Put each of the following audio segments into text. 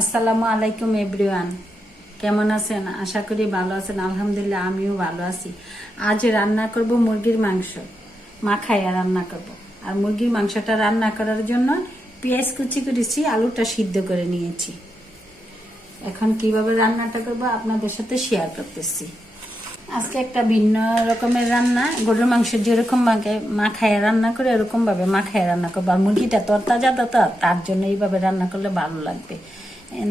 আসসালামু আলাইকুম এভরিওয়ান, কেমন আছেন? আশা করি ভালো আছেন। আলহামদুলিল্লাহ আমিও ভালো আছি। আজ রান্না করব মুরগির মাংস, মাখাইয়া রান্না করব। আর মুরগির মাংসটা রান্না করার জন্য পেঁয়াজ কুচি করেছি, আলুটা সিদ্ধ করে নিয়েছি। এখন কিভাবে রান্নাটা করব আপনাদের সাথে শেয়ার করতেছি। আজকে একটা ভিন্ন রকমের রান্না, গরুর মাংস যেরকম মাখাইয়া রান্না করে এরকম ভাবে মাখাইয়া রান্না করবো। আর মুরগিটা তরতাজা তো, তার জন্য এইভাবে রান্না করলে ভালো লাগবে।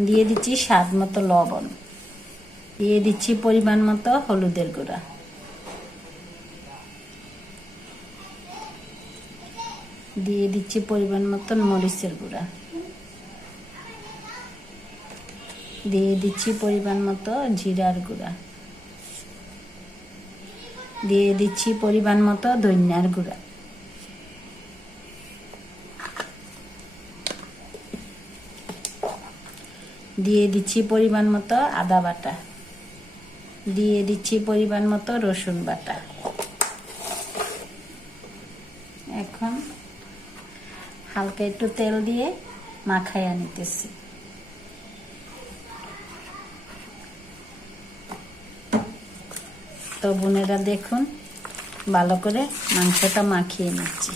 দিয়ে দিচ্ছি স্বাদ মতো লবণ, দিয়ে দিচ্ছি পরিমাণ মতো হলুদের গুঁড়া, দিয়ে দিচ্ছি পরিমাণ মতো মরিচের গুঁড়া, দিয়ে দিচ্ছি পরিমাণ মতো জিরার গুঁড়া, দিয়ে দিচ্ছি পরিমাণ মতো ধনিয়ার গুঁড়া, দিয়ে দিচ্ছি পরিমাণ মতো আদা বাটা, দিয়ে দিচ্ছি পরিমাণ মতো রসুন বাটা। এখন হালকা একটু তেল দিয়ে মাখাইয়া নিতেছি। তো বোনেরা দেখুন, ভালো করে মাংসটা মাখিয়ে নিচ্ছি।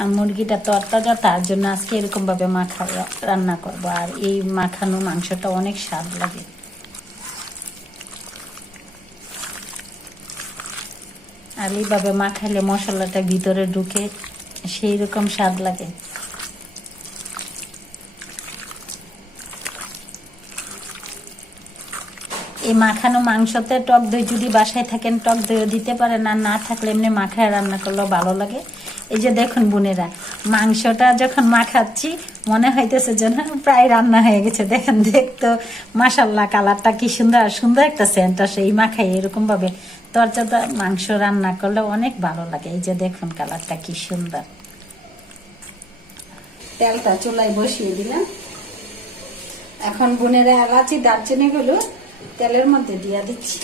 আর মুরগিটা তরতাজা, তার জন্য আজকে এরকম ভাবে মাখা রান্না করব। আর এই মাখানো মাংসটা অনেক স্বাদ লাগে। আর এইভাবে মাখাইলে মশলাটা ভিতরে ঢুকে সেই রকম স্বাদ লাগে। এই মাখানো মাংসতে টক দই যদি বাসায় থাকেন টক দইও দিতে পারেন, আর না থাকলে এমনি মাখায় রান্না করলেও ভালো লাগে। এই যে দেখুন বোনেরা, মাংসটা যখন মাখাচ্ছি মনে হইতেছে যেন প্রায় রান্না হয়ে গেছে। দেখেন, দেখতো মাশাল্লাহ কালারটা কি সুন্দর, আর সুন্দর একটা সেন্ট আসে এই মাখাই এরকম ভাবে তরচাদা মাংস রান্না করলে অনেক ভালো লাগে। এই যে দেখুন কালারটা কি সুন্দর। তেলটা চুলায় বসিয়ে দিলাম। এখন বোনেরা এলাচি দারচিনি গুলো তেলের মধ্যে দিয়ে দিচ্ছি।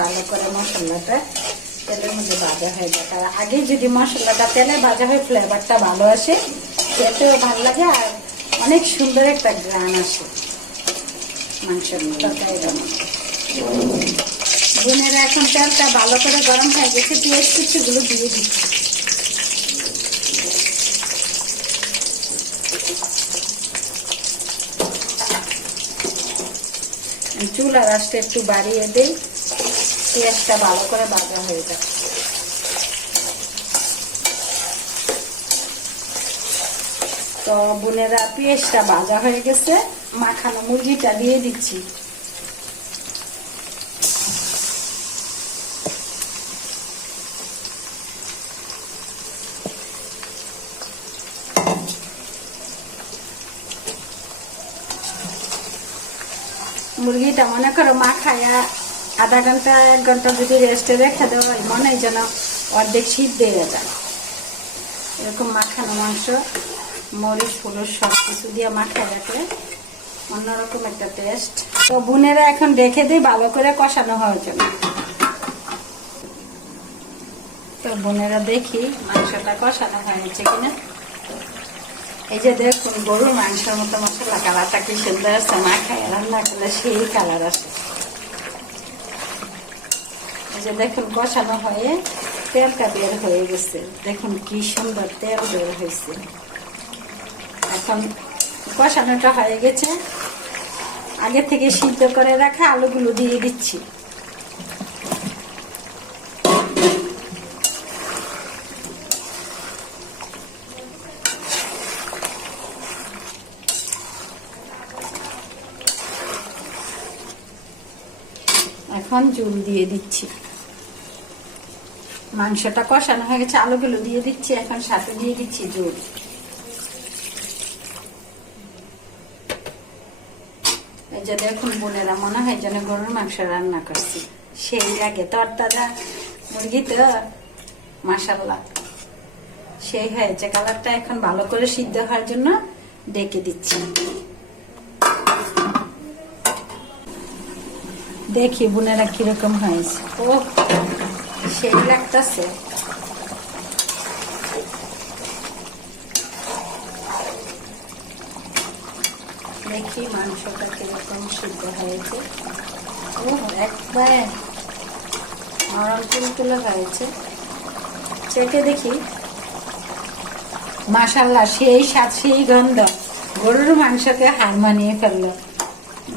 ভালো করে মশলাটা তেলের মধ্যে ভাজা হয়ে যায়। আর আগে যদি মশলাটা তেলে ভাজা হয় ফ্লেভারটা ভালো আসে, খেতেও ভালো লাগে, আর অনেক সুন্দর একটা গ্রান আসে মাংসের তরকারিটার মধ্যে। বোনেরা এখন তেলটা ভালো করে গরম হয়ে গেছে, পেঁয়াজ কুচিগুলো দিয়ে দিচ্ছি। চুলার আঁচটা একটু বাড়িয়ে দেই, পেঁয়াজটা ভালো করে ভাজা হয়ে যায়। তো বোনেরা পেঁয়াজটা ভাজা হয়ে গেছে, মাখানো মুরগিটা দিয়ে দিচ্ছি। মুরগিটা মনে করো মাখায়া আধা ঘন্টা 1 ঘন্টা যদি রেস্টে রেখে দেওয়া হয়, মনে হয় যেন অর্ধেক সিদ্ধ হয়ে যায়। এরকম মাখানো মাংস মরিচ হলুদ সব কিছু দিয়ে মাখায় রাখলে অন্যরকম একটা টেস্ট। তো বোনেরা এখন রেখে দিই ভালো করে কষানো হওয়ার জন্য। তো বোনেরা দেখি মাংসটা কষানো হয়েছে কিনা। এই যে দেখুন গরুর মাংসের মতো মশলা কালারটা কি সুন্দর আছে, মাখায় রান্না করলে সেই কালার আসে। এই যে দেখুন কষানো হয়ে তেলটা বের হয়ে গেছে, দেখুন কি সুন্দর তেল বের হয়েছে। এখন কষানোটা হয়ে গেছে, আগে থেকে সিদ্ধ করে রাখা আলুগুলো দিয়ে দিচ্ছি। এখন ঝোল দিয়ে দিচ্ছি। মাংসটা কষানো হয়ে গেছে, আলুগুলো দিয়ে দিচ্ছি। এখন সাথে দিয়ে দিচ্ছি ঝোল। এই যে দেখুন বোনেরা, মনে হয় যেন গরুর মাংস রান্না করছি, সেই আগে তরতাজা মুরগি তো মাশাআল্লাহ সেই হয়েছে। কালারটা এখন ভালো করে সিদ্ধ হওয়ার জন্য ডেকে দিচ্ছি। দেখি বোনেরা কিরকম হয়েছে। ও সেই লাগতেছে। দেখি মাংসটা কিরকম সিদ্ধ হয়েছে। ও একবারে নরম তুলতুলে হয়েছে। চেটে দেখি। মাশাআল্লাহ, সেই স্বাদ, সেই গন্ধ, গরুর মাংসকে হার মানিয়ে ফেললো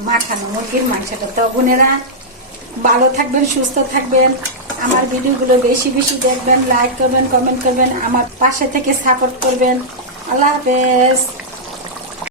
মাখানো মুরগির মাংসটা। তো বোনেরা ভালো থাকবেন, সুস্থ থাকবেন, আমার ভিডিওগুলো বেশি বেশি দেখবেন, লাইক করবেন, কমেন্ট করবেন, আমার পাশে থেকে সাপোর্ট করবেন। আল্লাহ হাফেজ।